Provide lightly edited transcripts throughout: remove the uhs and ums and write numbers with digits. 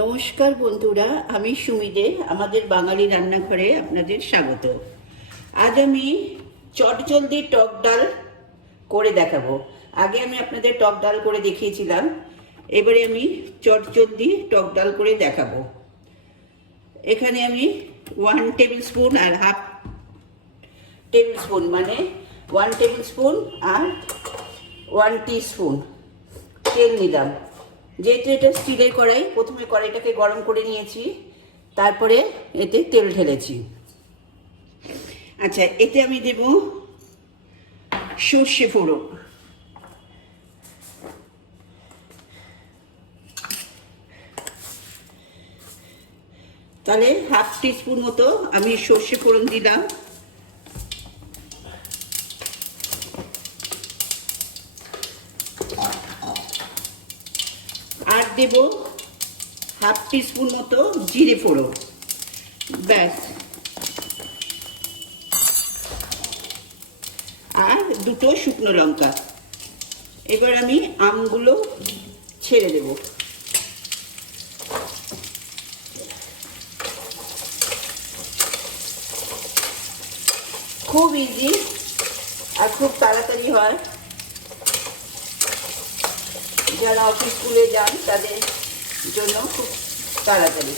নমস্কার বন্ধুরা, আমি সুমি দে। আমাদের বাঙালি রান্নাঘরে আপনাদের স্বাগত। আজ আমি চটজলদি টক ডাল করে দেখাবো। আগে আমি আপনাদের টক ডাল করে দেখিয়েছিলাম, এবারে আমি চটজলদি টক ডাল করে দেখাবো। এখানে আমি 1 টেবিল স্পুন আর হাফ টেবিল স্পুন, মানে 1 টেবিল স্পুন আর 1 টিস্পুন তেল নিলাম। যেহেতু এটা স্টিলের কড়াই, প্রথমে কড়াইটাকে গরম করে নিয়েছি, তারপরে এতে তেল ঢেলেছি। আচ্ছা, এতে আমি দেব সর্ষে ফোড়ন, তাহলে হাফ টিস্পুন মতো আমি সর্ষে ফোড়ন দিলাম। আর দেব হাফ টিস্পুন মতো জিরে ফোড়ন। ব্যাস, আর দুটো শুকনো লঙ্কা। এবার আমি আমগুলো ছেড়ে দেব। খুব ইজি আর খুব তাড়াতাড়ি হয়। যারা অফিস স্কুলে যান তাদের জন্য খুব তাড়াতাড়ি।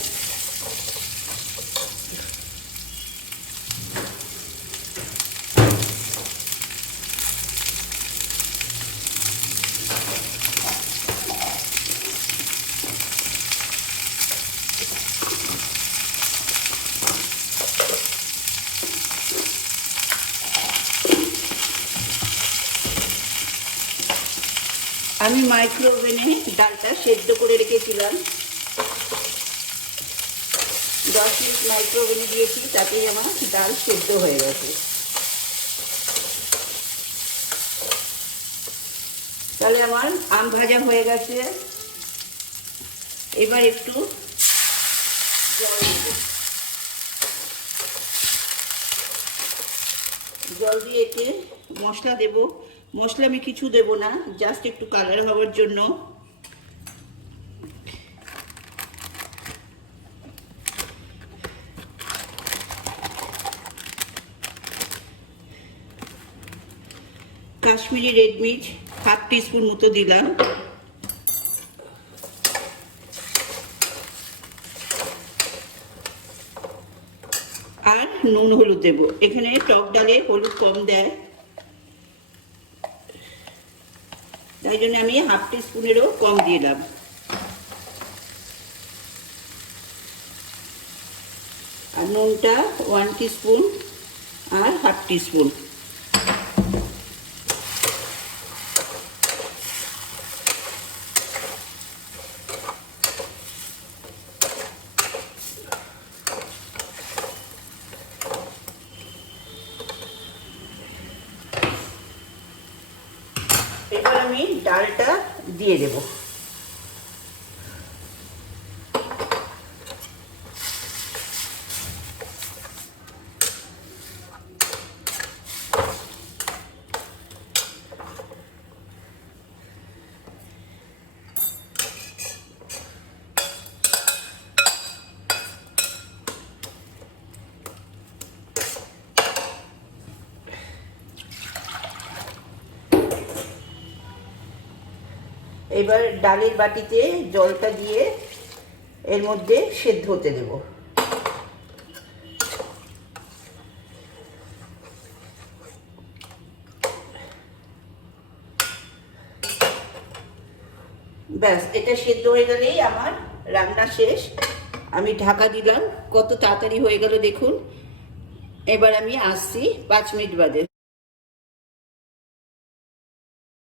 আমি মাইক্রো ওভেনে ডালটা সেদ্ধ করে রেখেছিলাম। 10 মিনিট মাইক্রো ওভেনে দিয়েছি, তাতেই আমার ডাল সেদ্ধ হয়ে গেছে। তাহলে আমার আম ভাজা হয়ে গেছে। এবার একটু জল দেব। জল দিয়ে এতে মশলা দেব। মশলা আমি কিছু দেব না, জাস্ট একটু কালার হওয়ার জন্য। কাশ্মীরি রেড মির্চ হাফ টিস্পুন মতো দিলাম। আর নুন হলুদ দেব। এখানে টক ডালে হলুদ কম দেয়, তাই জন্য আমি হাফ টিস্পুনেরও কম দিলাম। আর নুনটা 1 টিস্পুন আর হাফ টিস্পুন। এবার আমি ডালটা দিয়ে দেব। এবার ডালের বাটিতে জলটা দিয়ে এর মধ্যে সেদ্ধ হতে দেব। ব্যাস, এটা সেদ্ধ হয়ে গেলেই আমার রান্না শেষ। আমি ঢাকা দিলাম। কত তাড়াতাড়ি হয়ে গেল দেখুন। এবার আমি আসছি 5 মিনিট বাদে।